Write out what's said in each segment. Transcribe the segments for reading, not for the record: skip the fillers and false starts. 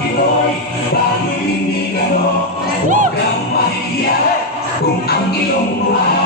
Pinoy, tayo'y Migano. Huwag kang mahiya kung ang iyong buhay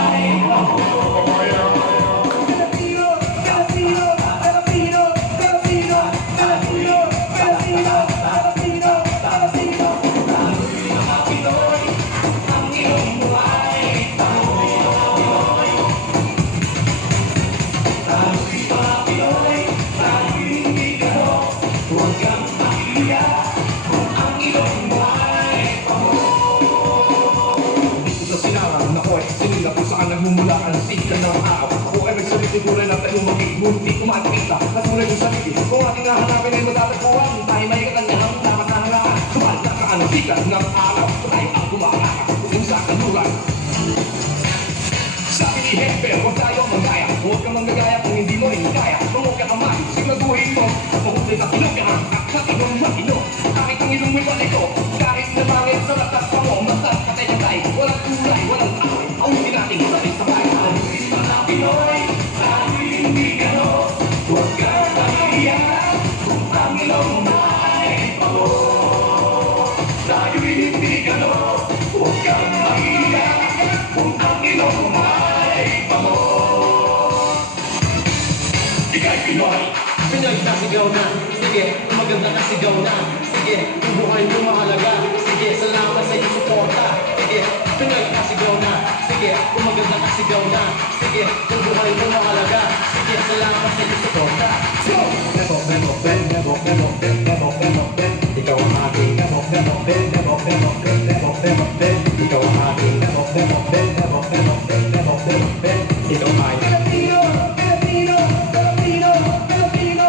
nagmumula ang sika ng araw. Ako ay may sarili ko rin at tayo mag-ibon. Di ko makikita at tunay kong sarili. Kung ating nahanapin ay matatagpuan, tayo may katanyang dapat na hangaan. Sumalit na ka ang sikat ng araw. Tayo ang kumakakas kung sa kanluran. Sabi ni Hepe, huwag tayo magaya. Huwag ka manggagaya kung hindi mo rin kaya. Huwag ka kamay, siguraduhin mo. At mahusay sa kilog ka at sa ibang matino. Kahit ang ilong may panito, kahit na pangit sa lakas pa mo, masas katay-katay. Walang kulay, walang away. Awin natin sabay-sabay. Tayo'y mga Pinoy, tayo'y Migano. Huwag kang mahiya kung ang ilong may pango. Tayo'y Migano. Huwag kang mahiya kung ang ilong may pango. Ika'y Pinoy. Pinoy kasigaw na. Sige, maganda kasigaw na. Sige, yung buhay mo mahalaga. Sige, salamat sa iyong suporta. Sige, Pinoy kasigaw na. Sige, maganda kasigaw na. Sige, yung buhay mo mahalaga. Sige, salamat sa iyong suporta. Bebo, bebo, ben, bebo, bebo, ben, bebo, bebo, ben. Ikaw ang aking bebo, bebo, ben, bebo, bebo, ben, bebo, bebo, ben. Ikaw ang aking bebo, bebo, ben, bebo, bebo, ben, bebo, bebo, ben. Ikaw ay Pilipino, Pilipino, Pilipino, Pilipino.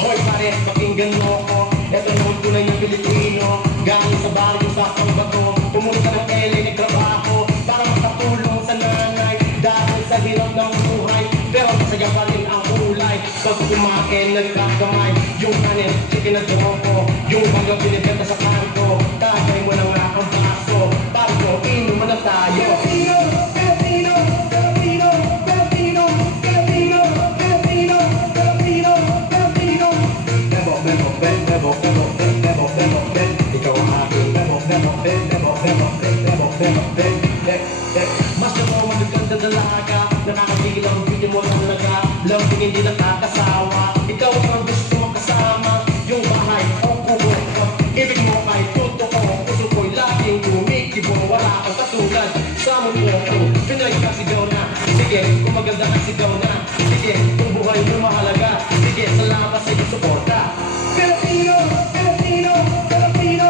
Hoy pare, pakinggan mo ko. Ito naman tunay ng Pilipino. Galing sa baryo sa Pangbato. Pumunta ng LA, nagtrabaho para makatulong sa nanay. Dahil sa hirap ng buhay, pero masaya pa rin ang kulay. Pag kumain, nagkakamay. Yung kanin, chicken at joko. Yung hanggang binibenta sa kanto. Tagay mo na nga ang baso. Bago, inuman na tayo. Pilipino, Pilipino, Pilipino, Pilipino, Pilipino, Pilipino, Pilipino, Pilipino. bebo, bebo, ben, bebo, bebo, ben, bebo, bebo, ben. Ikaw ang aking bebo, bebo, ben, bebo, bebo, ben, bebo, bebo, ben. Mas naman magaganda dalaga. Nakakagigil ang video mo talaga. Lambing hindi nakakasawa. Ikaw ang gusto mo kasama. Yung bahay o kubo ko. Ibig mo ay totoo. Puso ko'y laging kumikibo. Wala kang katulad sa mundo ko. Pinoy kasigaw na. Sige, kung maganda kasigaw na. Sige, kung buhay mo mahalaga. Sige, salamat sa iyong suporta. Pilipino, Pilipino, Pilipino,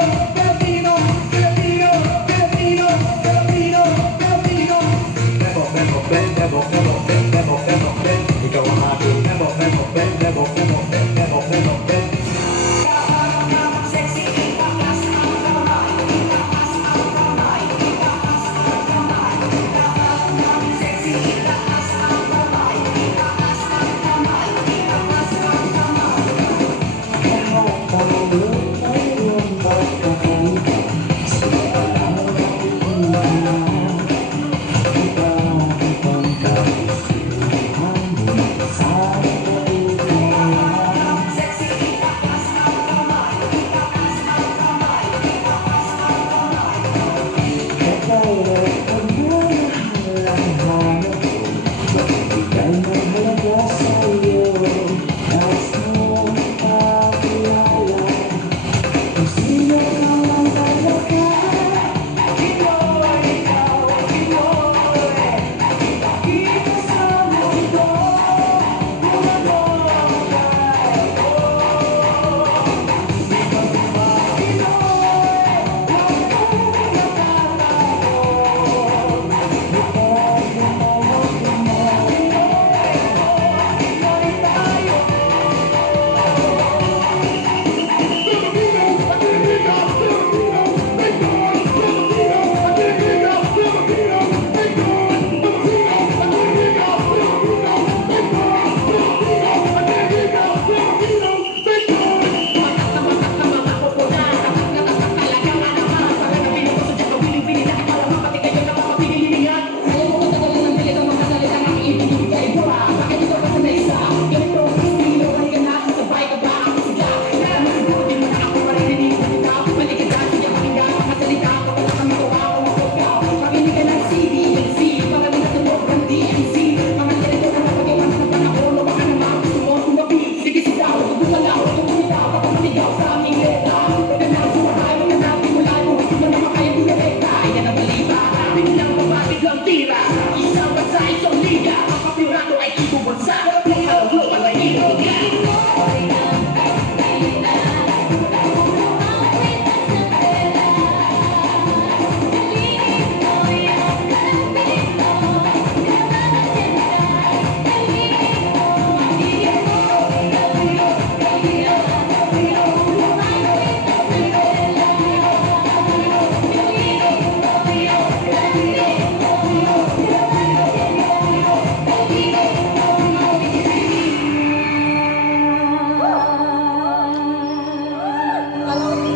Pineta, magandang buhay, magandang simula, kung hindi mo naman kaya pineta, yan ang maliba, biglang bababig lang tira, isang bansa, isang liga, ang kapirato ay ibubulsa, mga ang global ay inuga.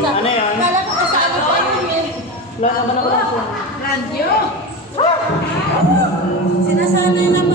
Ano yan? Kala ko kasama pa yun eh. Wala naman ako lang siya. Radyo?